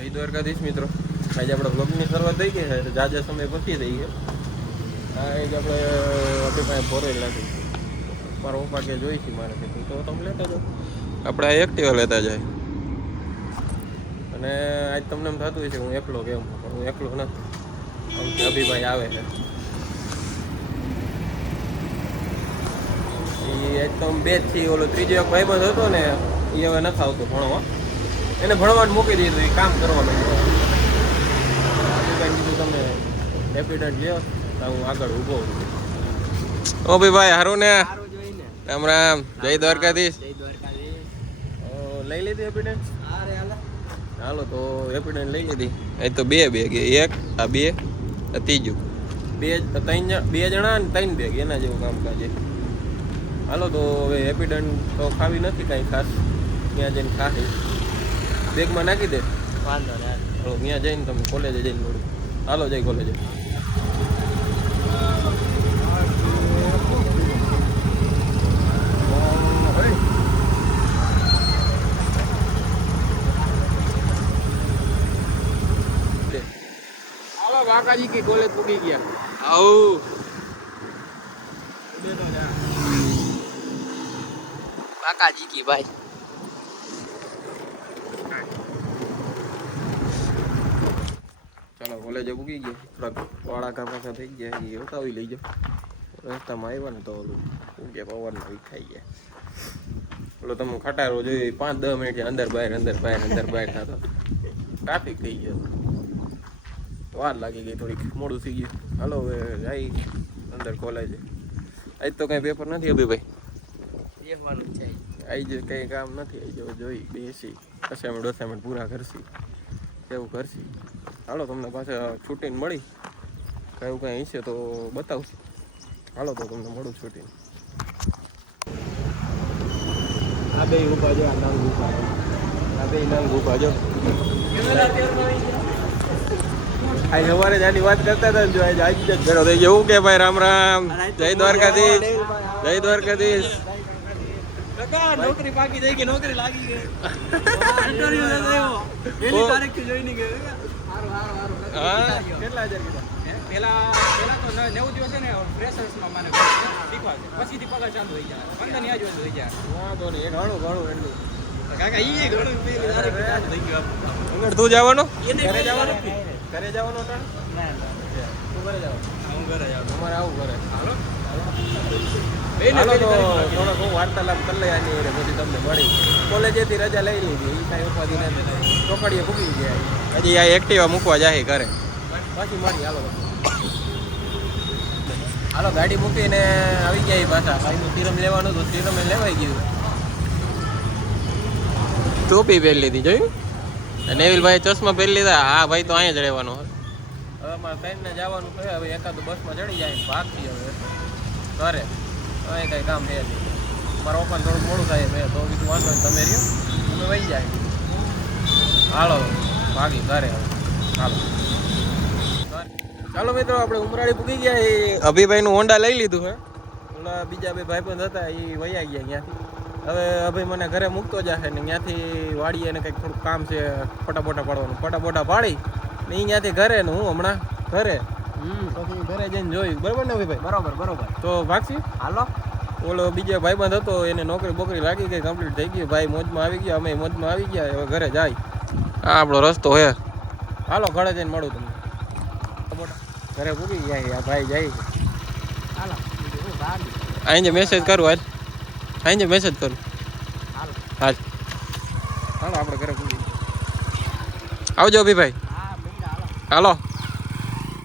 જય દ્વારકાધીશ મિત્રો, આજે આપણે બ્લોગની શરૂઆત થઈ ગઈ છે. જાજા સમય પછી થઈ ગયો. હા, એ જ આપણે આપણી પાસે ફોરેલ નથી. મારા પપ્પા કે જોઈશી મારે કીધું તો તમે લેતા જાઓ. આપણે આ એક્ટિવા લેતા જાય. અને આજ તમને એમ થતું હોય છે હું એકલો કેમ, પણ હું એકલો નથી. આમથી અભિભાઈ આવે છે. એ એકદમ બે જ થી ઓલો ત્રીજો એક ભાઈબંધ હતો ને, એ હવે નથી આવતો ભણવા. એને ભણવાનું મૂકી દીધું, એ કામ કરવાનું. કીધું તમે એપિડન્ટ લ્યો તો હું આગળ ઊભો છું. ઓ ભાઈ હારું ને? રામ રામ, જય દ્વારકાધીશ. લઈ લીધી એપિડન્ટ? હાલો તો એપિડન્ટ લઈ લીધી. એ તો બે બેગ, એક આ બે આ ત્રીજું, બે જણા ને 3 બેગ, એના જેવું કામકાજ. હાલો તો હવે એપિડન્ટ તો ખાવી નથી કાંઈ ખાસ, ત્યાં જઈને ખાશે. બેગમાં નાખી દે, વાંધો ને. હાલો ત્યાં જઈને તમે કોલેજે જઈને મળું. હાલો જઈ કોલેજે. હાલો કાકાજી की કોલેજ પૂકી ગયા. આવું કાકાજી કી ભાઈ. ચાલો કોલેજે પૂકી ગયા. થોડાક વાળા કાપા થઈ ગયા, એ ઉતાવી લઈ જાઓ. રસ્તામાં આવ્યા ને તો ઓલું કે પવન ખાઈ ગયા. ઓલો તમે ખટારો જોઈ 5-10 મિનિટ અંદર બહાર થતો. ટ્રાફિક થઈ ગયો, વાર લાગી ગઈ, થોડીક મોડું થઈ ગયું. હાલો હવે જાય અંદર કોલેજે. આજ તો કઈ પેપર નથી અભિભાઈ, આજ કઈ કામ નથી. આજ જોઈ બેસી અસાઇનમેન્ટ પૂરા કરશી, એવું કરશી. હાલો તમને પાછા છૂટીને મળી, કયું કાંઈ હશે તો બતાવશું. હાલો તો તમને મળું છૂટીને. આ બે ઊભા જો, આ નંગ ઊભા, આ બે નંગ ઊભા જો. આ સવારે જ આની વાત કરતા હતા, જો આજ જ ઘરો થઈ ગયો. કે ભાઈ રામ રામ, જય દ્વારકાધીશ, જય દ્વારકાધીશ. નોકરી પાકી જઈ ગઈ, નોકરી લાગી ગઈ. પહેલી તારીખ થી જોઈ ગયો. કેટલા હજાર કીધા? પેલા તો 90 દિવસ છે ને ફ્રેશર્સમાં મને શીખવા છે, પછીથી પગાર ચાલુ થઈ જાય. 15 ની આજુબાજુ થઈ જાય. વાંધો નહીં, ઘણું એટલું. કાકા ઈ ઘણું પેલી તારીખ થઈ ગયું. અંદર તું જવાનો? ઘરે જવાનું? ઘરે જવાનો તું ઘરે જવાનું? હું ઘરે જાઉં. તમારે આવું ઘરે. હાલો હાલો તો થોડોક હું વાર્તાલાપ કરી લઈ આની એટલે પછી તમને મળી. કોલેજેથી રજા લઈ લીધી, એ કાંઈ ઉપાધિ નથી. ચોકડીએ ભૂકી ગયા. હજી આ એક્ટિવા મૂકવા જાય ઘરે, પછી મળી. હાલો ગાડી મૂકીને આવી ગયા પાછા. ભાઈનું સિરમ લેવાનું હતું, સિરમ એ લેવાઈ ગયું. ટોપી પહેરી લીધી, જોયું? નેવિલભાઈ ચશ્મા પહેરી લીધા. હા ભાઈ તો અહીંયા જ રહેવાનું. હવે મારે ટ્રેનને જવાનું છે. હવે એકાદું બસમાં ચડી જાય, ભાગથી હવે ઘરે. હવે કંઈ કામ છે નહીં. મારા પપ્પાને થોડુંક મોડું થાય, મેં તો કીધું વાંધો નહીં, તમે રહ્યો, તમે વહી જાય. હાલો ભાગી ઘરે. હાલો ચાલો મિત્રો, આપણે ઉમરાળી પૂકી ગયા. એ અભિભાઈનું હોન્ડા લઈ લીધું છે. ઓલા બીજા બે ભાઈબંધ હતા, એ વયા ગયા ત્યાંથી. હવે અભય મને ઘરે મૂકતો જશે ને ત્યાંથી વાડીએ એને કંઈક થોડુંક કામ છે, ફટાફટા પાડવાનું. ફટાફટા પાડી ને એ ત્યાંથી ઘરે ને હું હમણાં ઘરે. પછી ઘરે જઈને જોયું. બરાબર ને અભિભાઈ? બરોબર. તો ભાગશી. હાલો. ઓલો બીજો ભાઈબંધ હતો, એને નોકરી બોકરી લાગી ગઈ, કમ્પ્લીટ થઈ ગઈ. ભાઈ મોજમાં આવી ગયા, અમે મોજમાં આવી ગયા. હવે ઘરે જાય. હા આપણો રસ્તો હે. હાલો ઘરે જઈને મળું તમને. ઘરે પૂકી ગયા આ ભાઈ જાય. હાલો અહીં મેસેજ કરું, હાલ અહીં મેસેજ કરું. હાલ હાલો આપણે ઘરે પૂકી. આવજો અભિભાઈ. હાલો.